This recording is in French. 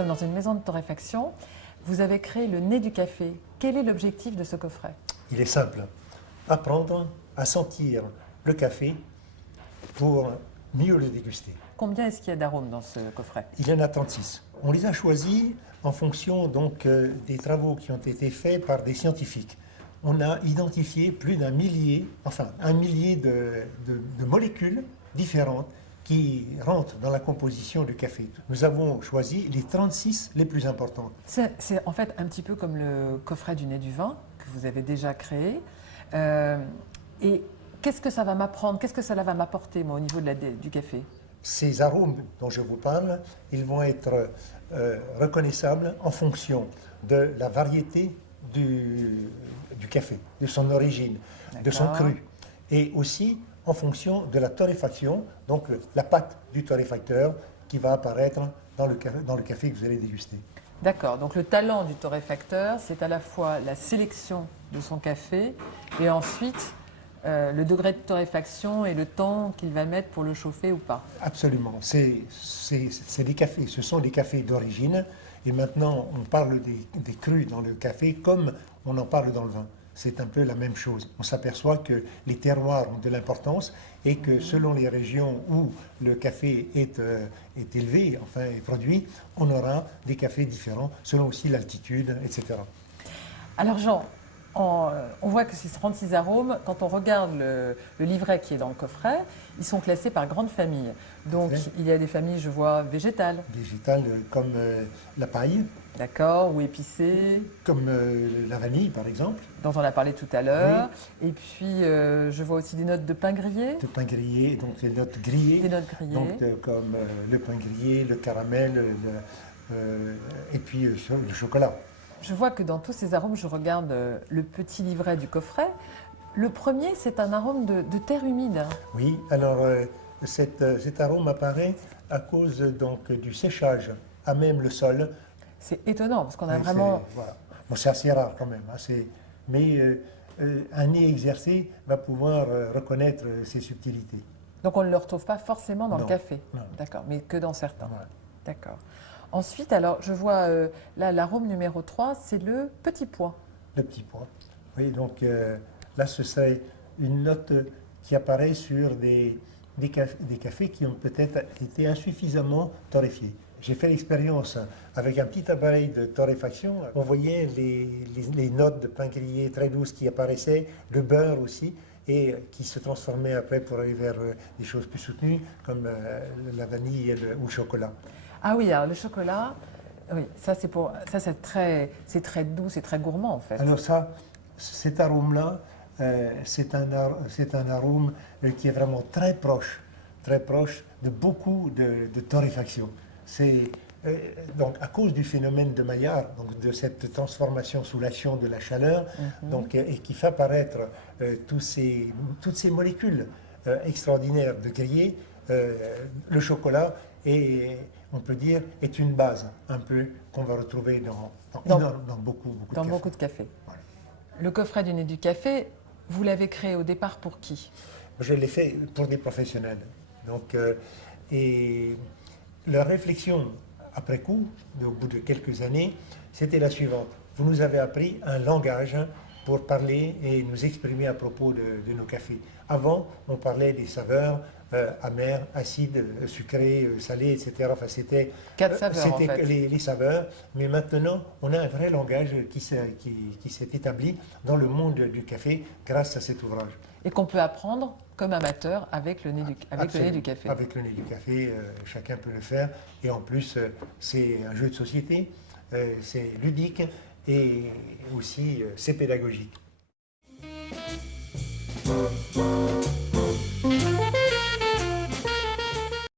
sommes dans une maison de torréfaction. Vous avez créé le nez du café. Quel est l'objectif de ce coffret? Il est simple, apprendre à sentir le café pour mieux le déguster. Combien est-ce qu'il y a d'arômes dans ce coffret? Il y en a 36. On les a choisis en fonction donc, des travaux qui ont été faits par des scientifiques. On a identifié plus d'un millier, enfin un millier de molécules différentes qui rentrent dans la composition du café. Nous avons choisi les 36 les plus importantes. C'est en fait un petit peu comme le coffret du nez du vin que vous avez déjà créé. Et qu'est-ce que ça va m'apprendre? Qu'est-ce que cela va m'apporter, moi, au niveau du café? Ces arômes dont je vous parle, ils vont être reconnaissables en fonction de la variété du café, de son origine, de son cru, et aussi en fonction de la torréfaction, donc la pâte du torréfacteur qui va apparaître dans le café que vous allez déguster. D'accord, donc le talent du torréfacteur, c'est à la fois la sélection de son café et ensuite le degré de torréfaction et le temps qu'il va mettre pour le chauffer ou pas. Absolument, c'est des cafés, ce sont des cafés d'origine, et maintenant on parle des crus dans le café comme on en parle dans le vin. C'est un peu la même chose. On s'aperçoit que les terroirs ont de l'importance et que selon les régions où le café est élevé, enfin est produit, on aura des cafés différents selon aussi l'altitude, etc. Alors Jean, on voit que ces 36 arômes, quand on regarde le livret qui est dans le coffret, ils sont classés par grande famille. Donc il y a des familles, je vois, végétales. Végétales comme la paille. D'accord, ou épicées. Comme la vanille, par exemple. Dont on a parlé tout à l'heure. Oui. Et puis, je vois aussi des notes de pain grillé. De pain grillé, donc des notes grillées. Des notes grillées. Donc, comme le pain grillé, le caramel, et puis le chocolat. Je vois que dans tous ces arômes, je regarde le petit livret du coffret. Le premier, c'est un arôme de terre humide. Oui, alors cet arôme apparaît à cause donc, du séchage à même le sol. C'est étonnant, parce qu'on a vraiment... Voilà. Bon, c'est assez rare quand même, hein, mais un nez exercé va pouvoir reconnaître ces subtilités. Donc on ne le retrouve pas forcément dans le café. Non. D'accord, mais que dans certains. Voilà. D'accord. Ensuite, alors, je vois là, l'arôme numéro 3, c'est le petit pois. Le petit pois. Oui, donc là, ce serait une note qui apparaît sur des cafés qui ont peut-être été insuffisamment torréfiés. J'ai fait l'expérience avec un petit appareil de torréfaction. On voyait les notes de pain grillé très douces qui apparaissaient, le beurre aussi, et qui se transformaient après pour aller vers des choses plus soutenues, comme la vanille ou le chocolat. Ah oui, alors le chocolat, oui, ça c'est très doux, c'est très gourmand en fait. Alors ça, cet arôme-là, c'est un arôme qui est vraiment très proche de beaucoup de torréfaction. C'est donc à cause du phénomène de Maillard, donc de cette transformation sous l'action de la chaleur, donc, et qui fait apparaître toutes ces molécules extraordinaires de grillé, le chocolat on peut dire, est une base un peu qu'on va retrouver dans beaucoup de café. Voilà. Le coffret du nez du café, vous l'avez créé au départ pour qui? Je l'ai fait pour des professionnels. Donc, et leur réflexion après coup, au bout de quelques années, c'était la suivante. Vous nous avez appris un langage pour parler et nous exprimer à propos de nos cafés. Avant, on parlait des saveurs amères, acides, sucrées, salées, etc. Enfin, c'était 4 saveurs, en fait. les saveurs. Mais maintenant, on a un vrai langage qui s'est établi dans le monde du café grâce à cet ouvrage. Et qu'on peut apprendre comme amateur avec le nez du café. Avec le nez du café, chacun peut le faire. Et en plus, c'est un jeu de société, c'est ludique et aussi c'est pédagogique.